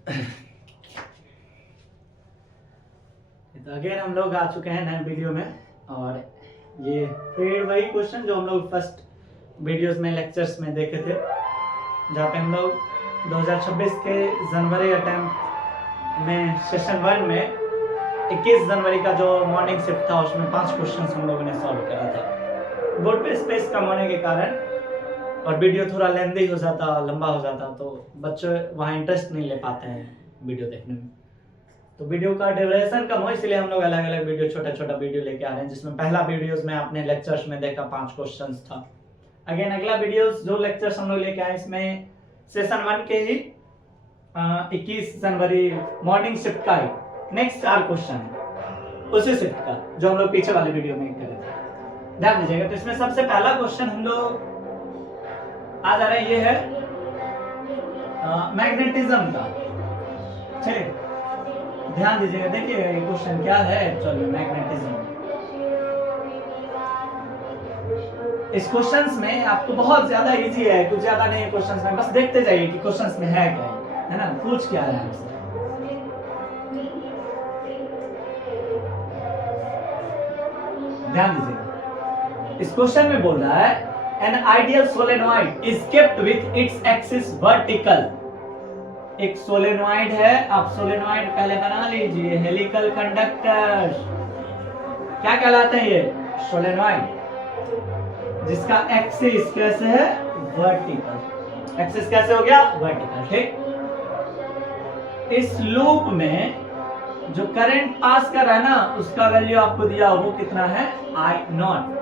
तो अगेन हम लोग आ चुके हैं नए वीडियो में, और ये फिर वही क्वेश्चन जो हम लोग फर्स्ट वीडियोस में लेक्चर्स में देखे थे, जहाँ पे हम लोग 2026 के जनवरी अटेम्प्ट में सेशन 1 में 21 जनवरी का जो मॉर्निंग शिफ्ट था उसमें 5 क्वेश्चन हम लोगों ने सॉल्व करा था। बोर्ड पे स्पेस कम होने के कारण और वीडियो थोड़ा लेंदी हो जाता, लंबा हो जाता, तो बच्चे वहाँ इंटरेस्ट नहीं ले पाते हैं वीडियो देखने में। तो वीडियो का ड्यूरेशन कम हो, इसलिए हम लोग अलग अलग वीडियो, छोटा छोटा वीडियो लेके आ रहे हैं, जिसमें पहला वीडियोस में आपने लेक्चर्स में देखा 5 क्वेश्चंस था। अगेन अगला वीडियोस जो लेक्चर्स हम लोग लेके आए इसमें सेशन 1 के ही 21 जनवरी मॉर्निंग शिफ्ट का ही नेक्स्ट 4 क्वेश्चन है उसी शिफ्ट का जो हम लोग पीछे वाले वीडियो में करे थे, ध्यान दीजिएगा। तो इसमें सबसे पहला क्वेश्चन हम लोग आज आ रहा है, ये है मैग्नेटिज्म का। ठीक, ध्यान दीजिएगा, देखिएगा ये क्वेश्चन क्या है एक्चुअली मैग्नेटिज्म। इस क्वेश्चंस में आपको बहुत ज्यादा इजी है, कुछ ज्यादा नहीं है क्वेश्चंस में, बस देखते जाइए कि क्वेश्चंस में है क्या है ना, पूछ क्या है हमसे। ध्यान दीजिएगा, इस क्वेश्चन में बोल रहा है an ideal solenoid is kept with its axis vertical. एक सोलेनॉइड है, आप सोलेनॉइड पहले बना लीजिए, हेलिकल कंडक्टर। क्या कहलाते हैं ये सोलेनॉइड, जिसका एक्सिस कैसे है, वर्टिकल। एक्सिस कैसे हो गया, वर्टिकल। ठीक, इस लूप में जो करंट पास कर रहा है ना, उसका वैल्यू आपको दिया हो, वो कितना है, I0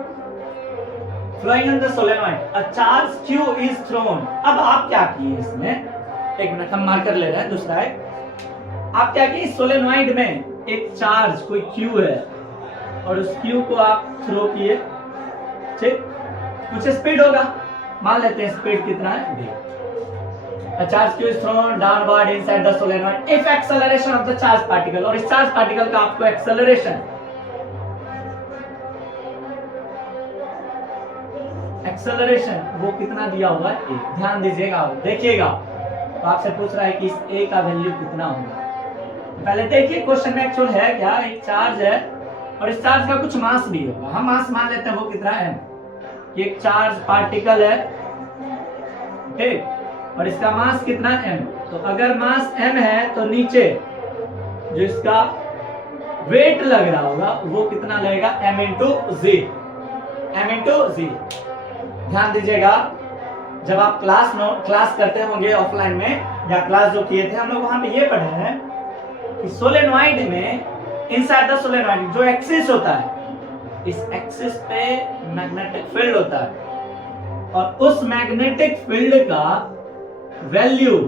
flowing on the solenoid a charge Q is thrown. अब आप क्या किए इसमें, एक मिनट हम मार्कर ले रहे हैं दूसरा है। आप क्या किए, सोलेनॉइड में एक चार्ज कोई Q है और उस Q को आप थ्रो किए। ठीक, कुछ स्पीड होगा, मान लेते हैं स्पीड कितना है, v। A charge Q is thrown downward inside the solenoid if acceleration of the charge particle, और इस चार्ज पार्टिकल का आपको एक्सेलरेशन वो कितना दिया हुआ है, ध्यान दीजिएगा, देखिएगा। तो आपसे पूछ रहा है कि इस A का वैल्यू कितना होगा। पहले देखिए क्वेश्चन में एक्चुअल है क्या, एक चार्ज है और इस चार्ज का कुछ मास भी होगा, हम मास मान लेते हैं, वो कितना है m। एक चार्ज पार्टिकल है, ठीक, और इसका मास कितना m। तो अगर मास m है तो नीचे जो इसका वेट लग रहा होगा वो कितना लगेगा, m इंटू जी। ध्यान दीजिएगा, जब आप क्लास करते होंगे ऑफलाइन में, या क्लास जो किए थे हम लोग, वहां पे ये पढ़े हैं कि सोलेनॉइड में इनसाइड द सोलेनॉइड जो एक्सिस होता है, इस एक्सिस पे मैग्नेटिक फील्ड होता है, और उस मैग्नेटिक फील्ड का वैल्यू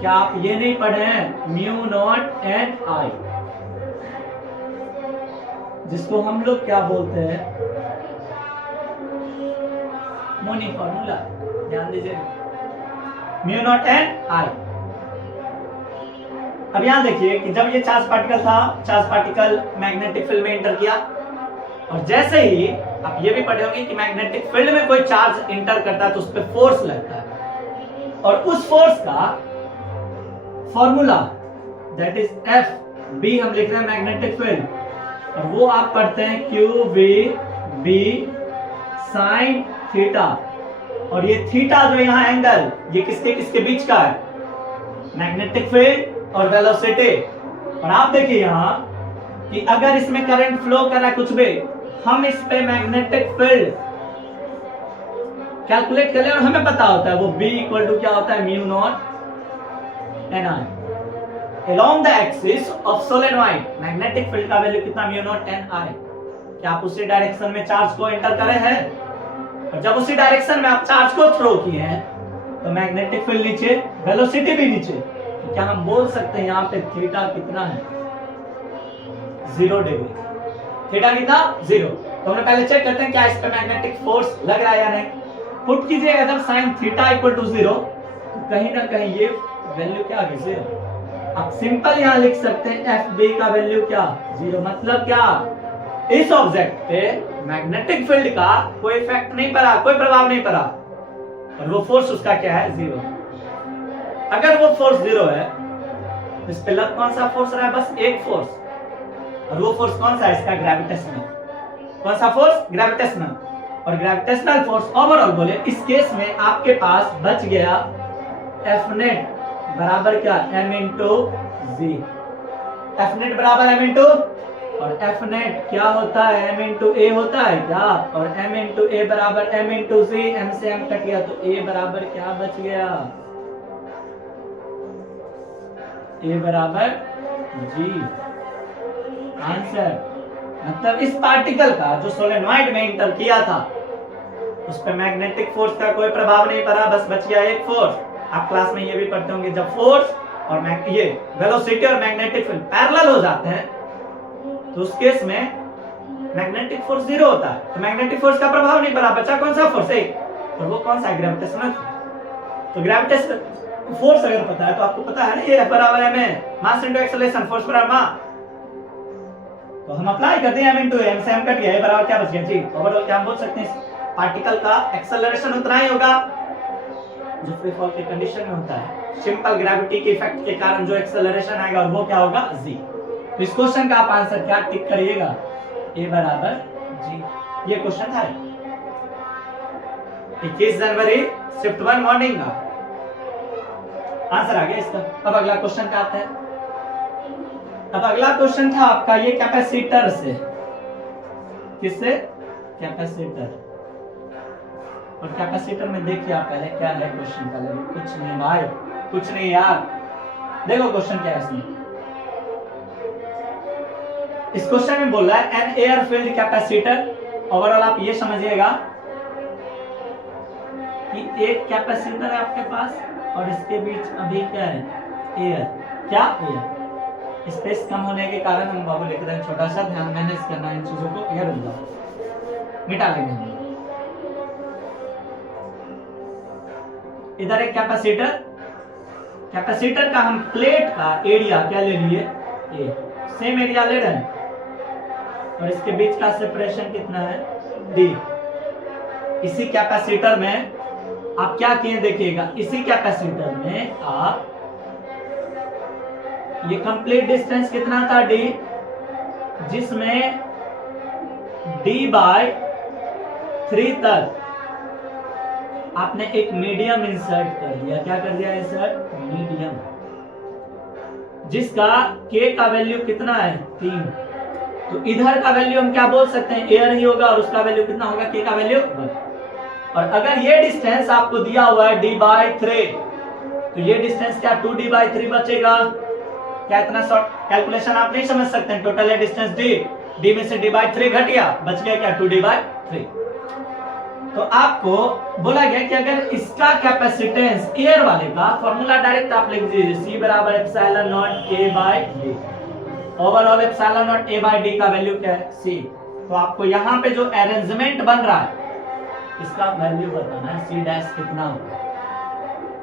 क्या आप ये नहीं पढ़े हैं, μ0 एंड I, जिसको हम लोग क्या बोलते हैं, मोनी फॉर्मूला। ध्यान दीजिए, μ0 एंड I। अब यहां देखिए कि जब ये चार्ज पार्टिकल था, चार्ज पार्टिकल मैग्नेटिक फील्ड में एंटर किया, और जैसे ही आप ये भी पढ़े होंगे कि मैग्नेटिक फील्ड में कोई चार्ज एंटर करता है तो उस पर फोर्स लगता है, और उस फोर्स का formula that is F B हम लिख रहे हैं मैग्नेटिक फील्ड, और वो आप पढ़ते हैं QVB साइन थीटा। और ये थीटा जो यहाँ एंगल, ये किसके किसके बीच का है, मैग्नेटिक फील्ड और वेलोसिटी। और आप देखिए यहाँ कि अगर इसमें करंट फ्लो कर रहा है कुछ भी, हम इस पे मैग्नेटिक फील्ड कैलकुलेट कर ले और हमें पता होता है वो B इक्वल टू क्या होता है, μ0 NI along the axis of solenoid। Magnetic field का वैल्यू कितना, μ0 NI। क्या आप उसी डायरेक्शन में चार्ज को एंटर करे हैं, और जब उसी डायरेक्शन में आप चार्ज को थ्रो किए हैं तो मैग्नेटिक फील्ड नीचे, वेलोसिटी भी नीचे, तो क्या हम बोल सकते हैं यहाँ पे थीटा कितना है, 0 डिग्री। थीटा कितना, 0। तो हमने पहले चेक करते हैं क्या इस पे मैग्नेटिक फोर्स लग रहा है या नहीं। पुट कीजिएगा जब साइन थीटा इक्वल टू 0, तो कहीं ना कहीं ये वैल्यू क्या आ गई, 0। आप सिंपल यहाँ लिख सकते हैं FB का वैल्यू क्या, 0। मतलब क्या, इस ऑब्जेक्ट पे मैग्नेटिक फील्ड का कोई इफेक्ट नहीं पड़ा, कोई प्रभाव नहीं पड़ा, और वो फोर्स उसका क्या है, 0। अगर वो फोर्स 0 है इस पे लग कौन सा फोर्स रहा है? बस एक फोर्स, और वो फोर्स कौन सा है इसका? ग्रेविटेशनल। कौन सा फोर्स? ग्रेविटेशनल। और ग्रेविटेशनल फोर्स ओवरऑल बोले इस केस में आपके पास बच गया एफ नेट बराबर क्या? m इंटू जी। एफ नेट बराबर m इंटू, और एफ नेट क्या होता है? m इंटू ए होता है क्या? और m इंटू ए बराबर m इंटू जी। m से m कट गया तो a बराबर क्या बच गया? a बराबर g। आंसर मतलब इस पार्टिकल का जो सोलेनॉइड में इंटर किया था उस पे मैग्नेटिक फोर्स का कोई प्रभाव नहीं पड़ा, बस बच गया एक फोर्स। आप क्लास में ये भी पढ़ते होंगे, जब फोर्स और ये वेलोसिटी और मैग्नेटिक फील्ड पैरेलल हो जाते हैं तो उस केस में मैग्नेटिक फोर्स जीरो होता है, तो मैग्नेटिक फोर्स का प्रभाव नहीं पड़ा, बचा कौन सा फोर्स? एक। और वो कौन सा? ग्रेविटेशनल। तो ग्रेविटेशनल फोर्स अगर पता है तो आपको पता है ना ये बराबर है में मास इनटू एक्सेलरेशन, फोर्स बराबर मास। तो हम अप्लाई करते हैं m इंटू m से m कट गया, बराबर क्या बच गया जी? ओवरऑल क्या हम बोल सकते हैं? पार्टिकल का एक्सेलरेशन उतना ही होगा जो फ्री फॉल के कंडीशन में होता है। सिंपल ग्रेविटी के इफेक्ट के कारण जो एक्सेलरेशन आएगा और वो क्या होगा? जी। तो इस क्वेश्चन का आप आंसर क्या टिक करिएगा? a बराबर g। ये क्वेश्चन था 21 जनवरी शिफ्ट 1 मॉर्निंग का आंसर आ गया इसका। अब अगला क्वेश्चन का आते हैं। अब अगला क्वेश्चन था आपका ये कैपेसिटर से। किससे? कैपेसिटर। और कैपेसिटर में देखिए आप पहले क्या है क्वेश्चन का। कुछ नहीं भाई, कुछ नहीं यार। देखो क्वेश्चन क्या है इसमें। इस क्वेश्चन में बोल रहा है an air field capacitor. Overall आप ये समझिएगा कि एक कैपेसिटर है आपके पास और इसके बीच अभी क्या है? एयर। क्या? एयर। स्पेस कम होने के कारण हम बाबू लिख रहे हैं छोटा सा, ध्यान मैनेज करना इन चीजों को। एयर मिटा लेंगे हम। इधर एक कैपेसिटर, कैपेसिटर का हम प्लेट का एरिया क्या ले लिए? ए। सेम एरिया ले रहे हैं और इसके बीच का सेपरेशन कितना है? डी। इसी कैपेसिटर में आप क्या किए देखिएगा, इसी कैपेसिटर में आप ये कंप्लीट डिस्टेंस कितना था? डी, जिसमें d/3 तक आपने एक मीडियम इंसर्ट कर दिया। क्या कर दिया? इंसर्ट मीडियम, जिसका k का वैल्यू कितना है? 3। तो इधर का वैल्यू हम क्या बोल सकते हैं? एयर ही होगा, और उसका वैल्यू कितना होगा? k का वैल्यू 1। और अगर ये डिस्टेंस आपको दिया हुआ है d/3, तो ये डिस्टेंस क्या? 2d/3 बचेगा। क्या इतना शॉर्ट कैलकुलेशन आप नहीं समझ सकते हैं? टोटल है डिस्टेंस d में से d/3 घट गया, बच गया क्या? 2d/3। तो आपको बोला गया कि अगर इसका कैपेसिटेंस एयर वाले का फॉर्मूला डायरेक्ट आप लिख दीजिए, c बराबर epsilon not a/d। Overall epsilon not a/d का वैल्यू क्या है? c। तो आपको यहाँ पे जो अरेंजमेंट बन रहा है इसका वैल्यू बताना है, c डैश कितना होगा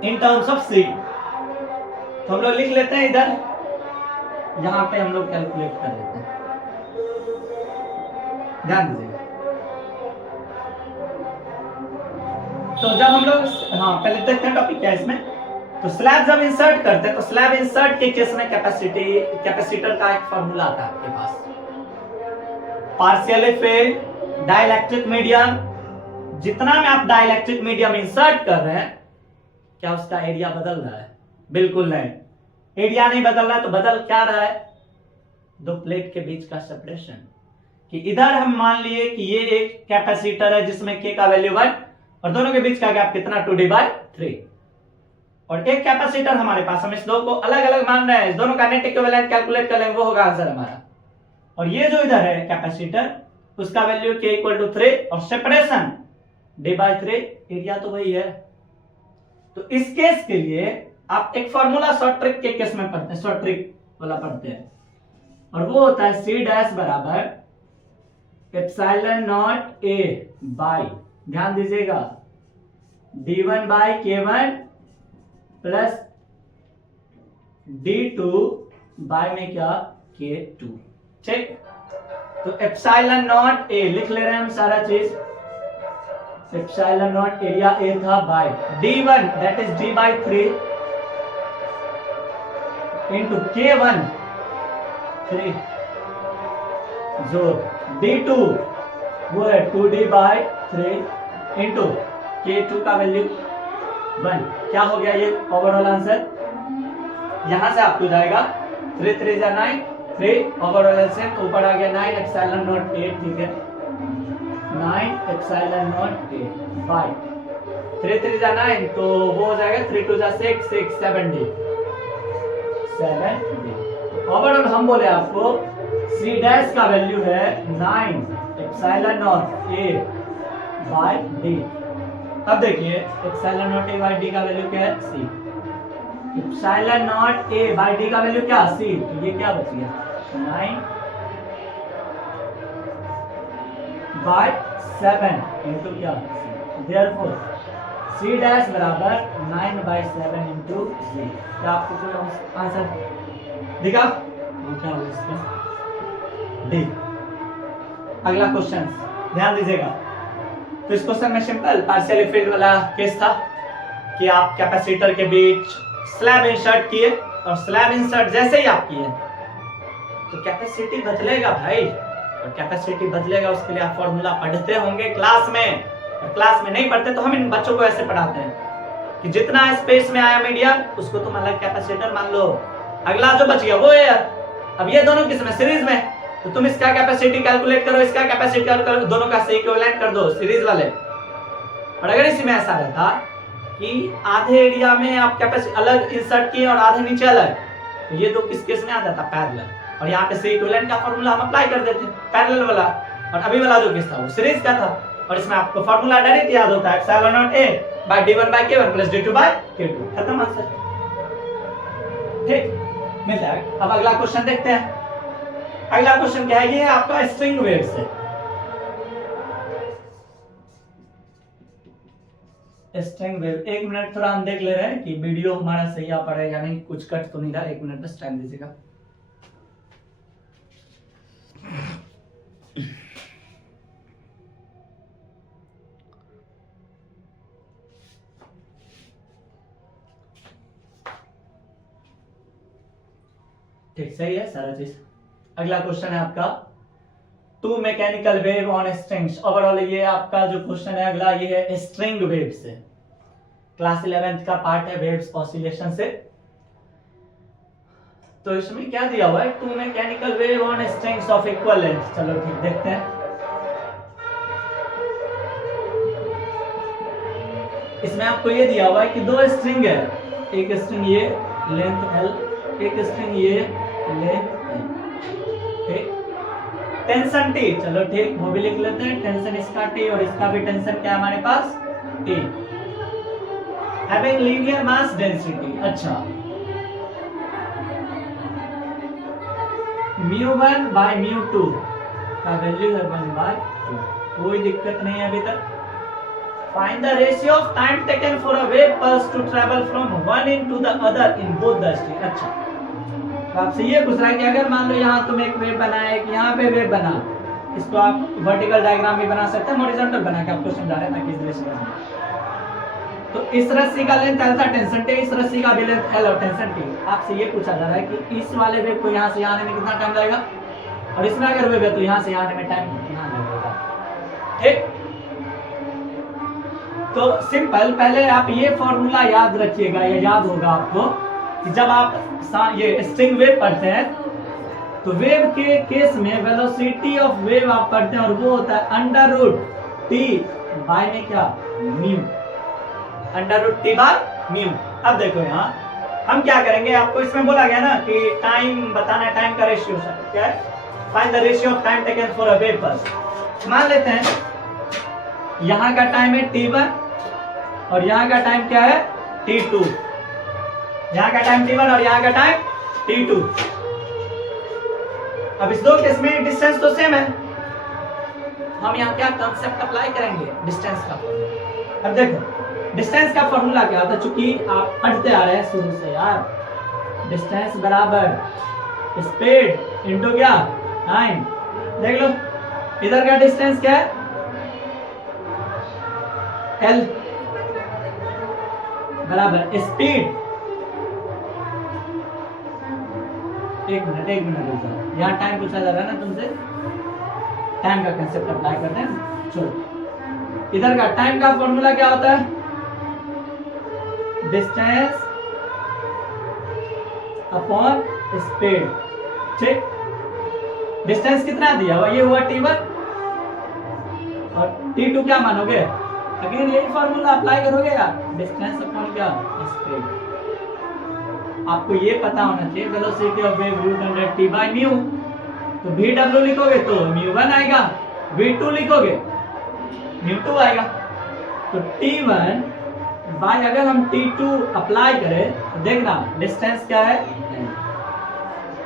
इन टर्म्स ऑफ c। तो हम लोग लिख लेते हैं इधर, यहाँ पे हम लोग कैलकुलेट कर लेते हैं। ध्यान दीजिएगा। तो जब हम लोग पहले देखते हैं टॉपिक क्या है इसमें। तो स्लैब जब इंसर्ट करते हैं तो स्लैब इंसर्ट के केस में कैपेसिटर का एक फॉर्मूला आता है आपके पास। पार्शियली फिल्ड डाइलेक्ट्रिक मीडियम, जितना में आप डाइलेक्ट्रिक मीडियम इंसर्ट कर रहे हैं क्या उसका एरिया बदल रहा है? बिल्कुल नहीं, एरिया नहीं बदल रहा है। तो बदल क्या रहा है? दो प्लेट के बीच का सेपरेशन। कि इधर हम मान लिए कि ये एक कैपेसिटर है जिसमें k का वैल्यू 1 और दोनों के बीच का गैप कितना? 2d/3। और एक कैपेसिटर हमारे पास, हम इस दो को अलग अलग मान रहे हैं, इस दोनों का नेट इक्विवेलेंट कैलकुलेट कर लेंगे, वो होगा आंसर हमारा। और ये जो इधर है कैपेसिटर, उसका वैल्यू k = 3 और सेपरेशन d/3, एरिया तो वही है। तो इस केस के लिए आप एक फॉर्मूला शॉर्ट ट्रिक के केस में पढ़ते हैं, शॉर्ट ट्रिक वाला पढ़ते हैं, और वो होता है c डैश बराबर एप्सिलॉन नॉट a बाई, ध्यान दीजिएगा, d1/k1 प्लस d2 बाय में क्या? k2। ठीक, तो एप्सिलॉन नॉट a लिख ले रहे हैं हम सारा चीज। एप्सिलॉन नॉट एरिया a था by d1 that is d/3 into K1 3 जो D2 वो है 2D/3 इंटू K2 का वैल्यू 1। क्या हो गया ये ओवरऑल आंसर? यहां से आपको जाएगा 3 3 जा 9 3 ओवरऑल आंसर तो ऊपर आ गया 9 एप्सिलॉन नॉट A। ठीक है 9 एप्सिलॉन नॉट A 5 3 3 जा 9 तो वो हो जाएगा 3 2 जा 6 6 7D 7D। ओवरऑल हम बोले आपको C डैश का वैल्यू है 9 epsilon naught A by D। अब देखिए epsilon naught A by D का वैल्यू क्या है? C। Epsilon naught A by D का वैल्यू क्या? C। तो ये क्या बच गया 9 बाय 7 इंटू क्या देयरफॉर C डैश बराबर 9 बाय 7 इंटू C। क्या आपको कोई आंसर दिखा? क्या होगा इसका? D। अगला क्वेश्चन ध्यान दीजिएगा। तो इस क्वेश्चन में सिंपल पार्शियल फील्ड वाला केस था कि आप कैपेसिटर के बीच स्लैब इंसर्ट किए और स्लैब इंसर्ट जैसे ही आप किए तो कैपेसिटी बदलेगा भाई। और कैपेसिटी बदलेगा उसके लिए आप फॉर्मूला पढ़ते होंगे क्लास में, और क्लास में नहीं पढ़ते तो हम इन बच्चों को ऐसे पढ़ाते हैं कि जितना स्पेस में आया मीडियम उसको तुम अलग कैपेसिटर मान लो। अगला जो बच गया वो है यार। अब ये दोनों किस में? सीरीज में। तो तुम इसका कैपेसिटी कैलकुलेट करो, इसका कैपेसिटी कैलकुलेट, दोनों का सही इक्विवेलेंट कर दो सीरीज वाले। और अगर इसी में ऐसा रहता कि आधे एरिया में आप कैपेसिटी अलग इंसर्ट किए और आधे नीचे अलग, तो ये दो किस केस में आ जाता? पैरेलल। और यहाँ पे सही इक्विवेलेंट का फॉर्मूला हम अप्लाई कर देते पैरेलल वाला। और अभी वाला जो केस था वो सीरीज का था और इसमें आपको फॉर्मूला डायरेक्ट याद होता है epsilon naught A by D1 by K1 plus D2 by K2। खत्म आंसर। ठीक मिल जाएगा। अब अगला क्वेश्चन देखते हैं। अगला क्वेश्चन क्या है? ये है आपका स्ट्रिंग वेव से। स्ट्रिंग वेव 1 मिनट थोड़ा हम देख ले रहे हैं कि वीडियो हमारा सही आ पा रहा है या नहीं, कुछ कट तो नहीं रहा। 1 मिनट बस टाइम दीजिएगा। ठीक सही है सारा चीज। अगला क्वेश्चन है आपका 2 mechanical wave on strings. Overall ये आपका जो क्वेश्चन है अगला ये है स्ट्रिंग वेव से। क्लास 11th का पार्ट है वेव्स ऑसिलेशन से। तो इसमें क्या दिया हुआ है? 2 mechanical wave on strings of equal length. चलो ठीक देखते हैं। इसमें आपको ये दिया हुआ है कि 2 स्ट्रिंग है, एक स्ट्रिंग ये लेंथ L, एक स्ट्रिंग ये लेंथ L। ठीक टेंशन T। चलो ठीक वो भी लिख लेते हैं। टेंशन इसका T और इसका भी टेंशन क्या है हमारे पास? T। Having linear mass density. अच्छा μ1 बाय μ2 का वैल्यू है 1/2। कोई दिक्कत नहीं है अभी तक। Find the ratio of time taken for a wave pulse to travel from one end to the other in both the string। अच्छा तो आपसे ये पूछ रहा है कि अगर मान लो यहाँ तुम एक वेव बना है, यहाँ पे वेव बना, इसको आप वर्टिकल डायग्राम भी बना सकते हैं, हॉरिजॉन्टल बना के आपको समझा रहे हैं ताकि इजीली समझ में। तो इस रस्सी का लेंथ L था, टेंशन T, इस रस्सी का भी लेंथ L और टेंशन T। आपसे ये पूछा जा रहा है कि इस वाले वेव को यहाँ से यहाँ आने में कितना टाइम लगेगा और इसमें अगर वेव है तो यहाँ से यहाँ आने में टाइम कितना लगेगा। ठीक तो सिंपल पहले आप ये फॉर्मूला याद रखिएगा, ये याद होगा आपको कि जब आप ये स्ट्रिंग वेव पढ़ते हैं तो वेव के केस में वेलोसिटी ऑफ वेव आप पढ़ते हैं और वो होता है अंडर रूट टी बाय में क्या mu, under root T by mu. अब देखो यहाँ हम क्या करेंगे, आपको इसमें बोला गया ना कि टाइम बताना है, टाइम का रेशियो क्या है, find the ratio of time taken for a wave pulse. मान लेते हैं यहाँ का टाइम है t1 और यहाँ का टाइम क्या है t2, यहाँ का टाइम t1 और यहाँ का टाइम t2। अब इस दो केस में डिस्टेंस तो सेम है, हम यहाँ क्या कॉन्सेप्ट अप्लाई करेंगे डिस्टेंस का। अब देखो डिस्टेंस का फॉर्मूला क्या होता है, चूंकि आप पढ़ते आ रहे हैं शुरू से यार, डिस्टेंस बराबर स्पीड इनटू क्या टाइम। देख लो इधर का डिस्टेंस क्या है L बराबर स्पीड एक मिनट रुक जाओ, यहाँ टाइम पूछा जा रहा है ना तुमसे, टाइम का कंसेप्ट अप्लाई करते हैं। छोड़ो, इधर का टाइम का फॉर्मूला क्या होता है? Distance upon speed. ठीक, डिस्टेंस कितना दिया हुआ? ये हुआ t1 और t2 क्या मानोगे? अगेन यही फॉर्मूला अप्लाई करोगे यार, डिस्टेंस अपॉन क्या? स्पीड। आपको ये पता होना चाहिए velocity of wave root under t by mu, तो vw लिखोगे तो μ1 आएगा, v2 लिखोगे μ2 आएगा। तो t1 बाय अगर हम t2 अप्लाई करें तो देखना डिस्टेंस क्या है,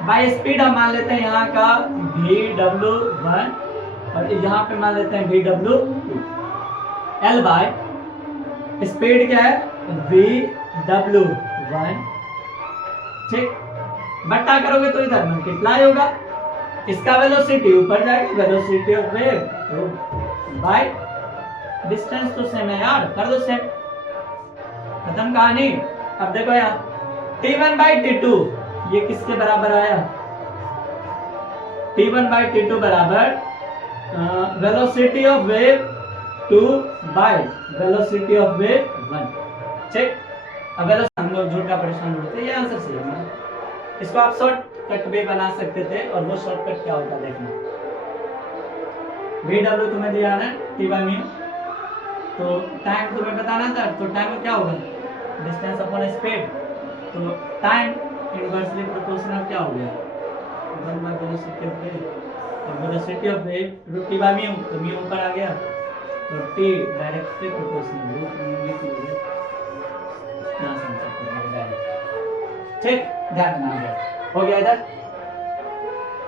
बाय स्पीड हम मान लेते हैं यहाँ का vw1 और यहाँ पे मान लेते हैं vw2। l बाय स्पीड क्या है? vw1। ठीक, बट्टा करोगे तो इधर मल्टीप्लाई होगा, इसका वेलोसिटी ऊपर जाएगा, वेलोसिटी ऑफ वेव तो बाय डिस्टेंस तो सेम है यार, कर दो सेम, खत्म कहानी। अब देखो यहाँ t1 बाई t2 ये किसके बराबर आया? t1 बाई t2 बराबर velocity of wave 2 bye velocity of wave 1। ठीक, अब हम लोग झूठ का परेशान होते हैं, ये आंसर सही है। इसको आप शॉर्टकट भी बना सकते थे और वो शॉर्टकट क्या होता है देखना। vw तुम्हें दिया ना t बाय म्यू, तो टाइम तुम्हें बताना था, तो टाइम क्या होगा? डिस्टेंस अपॉन स्पीड, तो टाइम इनवर्सली प्रोपोर्शनल क्या हो गया? 1 बाय वेलोसिटी ऑफ वेव, और velocity of wave root t by mu, तो म्यू ऊपर आ गया, तो t directly proportional root mu की वजह ठीक, ध्यान देना हो गया इधर।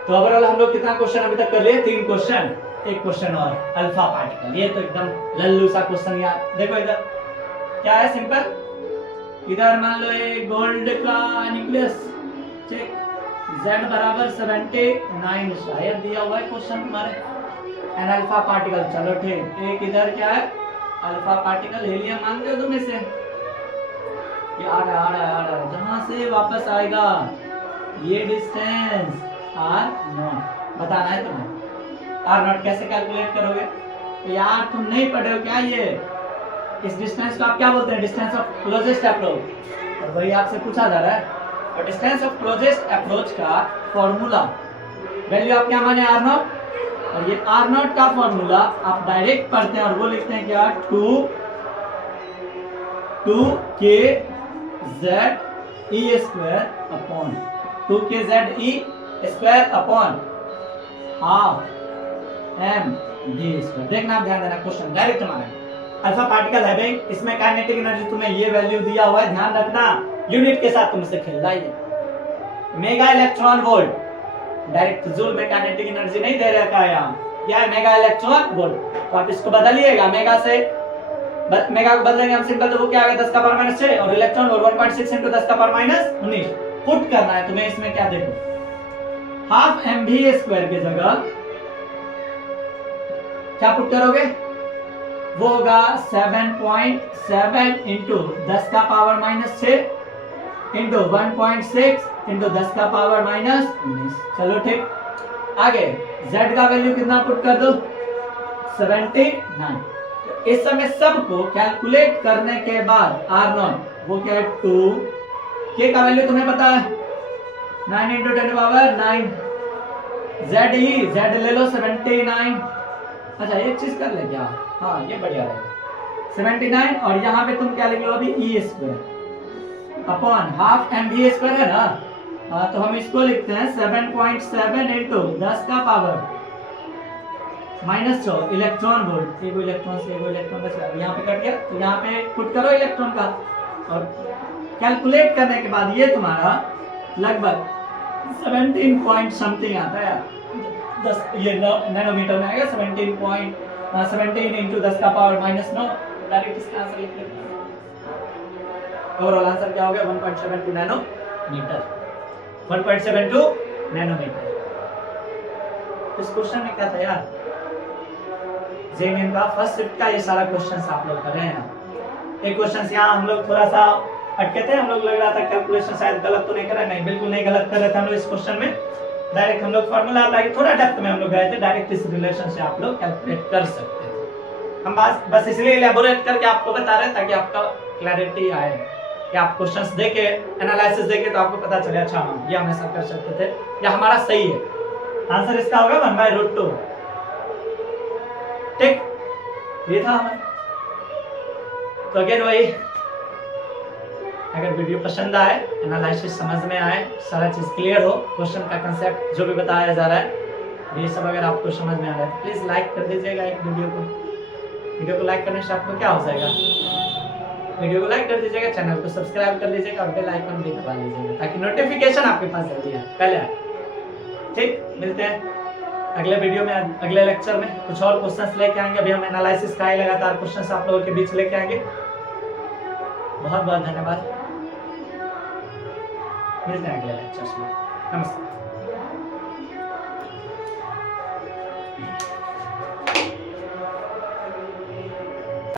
तो ओवरऑल हम लोग कितना क्वेश्चन अभी तक कर लिए? 3 क्वेश्चन, एक क्वेश्चन और अल्फा पार्टिकल। ये तो एकदम लल्लू सा क्वेश्चन यार। देखो इधर क्या है, सिंपल, इधर मान लो ये गोल्ड का न्यूक्लियस, ठीक, z बराबर 79 शायद दिया हुआ है क्वेश्चन तुम्हारे, एन अल्फा पार्टिकल। चलो ठीक, एक इधर क्या है? अल्फा पार्टिकल, हेलियम मान लो तुम इसे, आ रहा है जहां से वापस आएगा, ये डिस्टेंस r0 बताना है तुम्हें। r0 कैसे कैलकुलेट करोगे? तो यार तुम नहीं पढ़े हो क्या ये? इस डिस्टेंस को आप क्या बोलते हैं? डिस्टेंस ऑफ क्लोजेस्ट अप्रोच, और वही आपसे पूछा जा रहा है। और डिस्टेंस ऑफ क्लोजेस्ट अप्रोच का फॉर्मूला वैल्यू आप क्या माने? r0, और ये r0 का फॉर्मूला आप डायरेक्ट पढ़ते हैं और वो लिखते हैं क्या? 2k z e square upon 2k z e square upon half m d square. देखना आप ध्यान देना, क्वेश्चन डायरेक्ट मारेंगे। अल्फा पार्टिकल है भाई, इसमें काइनेटिक एनर्जी तुम्हें ये वैल्यू दिया हुआ है, ध्यान रखना, यूनिट के साथ तुमसे खेलना ही है। Mega electron volt, direct joule में काइनेटिक एनर्जी नहीं दे रखा है यहाँ, क्या है? Mega electron volt. तो आप इसको बदलिएगा, मेगा से मेगा को बदलेंगे हम सिंपल, तो वो क्या आ गया? 10 का पावर -6, और इलेक्ट्रॉन वोल्ट 1.6 × 10 का पावर -19। पुट करना है तुम्हें इसमें, क्या देखो, हाफ mv स्क्वायर की जगह क्या पुट करोगे? वो होगा 7.7 × 10 का पावर -6 × 1.6 × 10 का पावर -19। चलो ठीक, आगे z का वैल्यू कितना पुट कर दो? 79। इस समय सबको कैलकुलेट करने के बाद r0 वो क्या है? 2 k का वैल्यू तुम्हें पता है 9 × 10⁹ z ले लो 79। अच्छा एक चीज कर ले क्या? हाँ ये बढ़िया रहेगा, 79, और यहाँ पे तुम क्या लिख लो अभी? e square upon half mv square है ना। हाँ तो हम इसको लिखते हैं 7.7 × 10 का पावर -6 इलेक्ट्रॉन वोल्ट। एगो इलेक्ट्रॉन से एगो इलेक्ट्रॉन बच गया, यहाँ पे कट गया, तो यहाँ पे पुट करो इलेक्ट्रॉन का, और कैलकुलेट करने के बाद ये तुम्हारा लगभग 17 पॉइंट समथिंग आता है, 10 ये नैनोमीटर में आएगा। 17 × 10 का पावर -9, डायरेक्ट इसका आंसर लिख लेते हैं। ओवरऑल आंसर क्या हो गया? 1.72 नैनोमीटर, 1.72 नैनोमीटर। इस क्वेश्चन में क्या था यार? जेएनएम का फर्स्ट शिफ्ट का ये सारा क्वेश्चंस आप लोग कर रहे हैं। एक क्वेश्चन यहाँ हम लोग थोड़ा सा अटके थे, हम लोग लग रहा था कैलकुलेशन शायद गलत तो नहीं कर रहे, नहीं बिल्कुल नहीं गलत कर रहे थे हम लोग इस क्वेश्चन में। डायरेक्ट हम लोग फॉर्मूला लाके थोड़ा डेप्थ में हम लोग गए थे, डायरेक्ट इस रिलेशन से आप लोग कैलकुलेट कर सकते थे। हम बस इसलिए इलैबोरेट करके आपको बता रहे हैं ताकि आपका क्लैरिटी आए कि आप क्वेश्चंस देके एनालिसिस देके तो आपको पता चले अच्छा हम ये हमेशा कर सकते थे या हमारा सही है। आंसर इसका होगा 1/√2। ठीक, ये था हमें। तो अगेन वही, अगर वीडियो पसंद आए, एनालिसिस समझ में आए, सारा चीज क्लियर हो, क्वेश्चन का कंसेप्ट जो भी बताया जा रहा है ये सब अगर आपको समझ में आ रहा है प्लीज लाइक कर दीजिएगा एक वीडियो को लाइक करने से आपको क्या हो जाएगा, वीडियो को लाइक कर दीजिएगा, चैनल को सब्सक्राइब कर लीजिएगा और बेल आइकन भी दबा लीजिएगा ताकि नोटिफिकेशन आपके पास जल्दी आए, पहले आए। ठीक, मिलते हैं अगले वीडियो में, अगले लेक्चर में कुछ और क्वेश्चंस लेके आएंगे। अभी हम एनालिसिस का ही लगातार क्वेश्चंस आप लोगों के बीच लेके आएंगे। बहुत बहुत धन्यवाद, मिलते हैं अगले लेक्चर्स में। नमस्कार।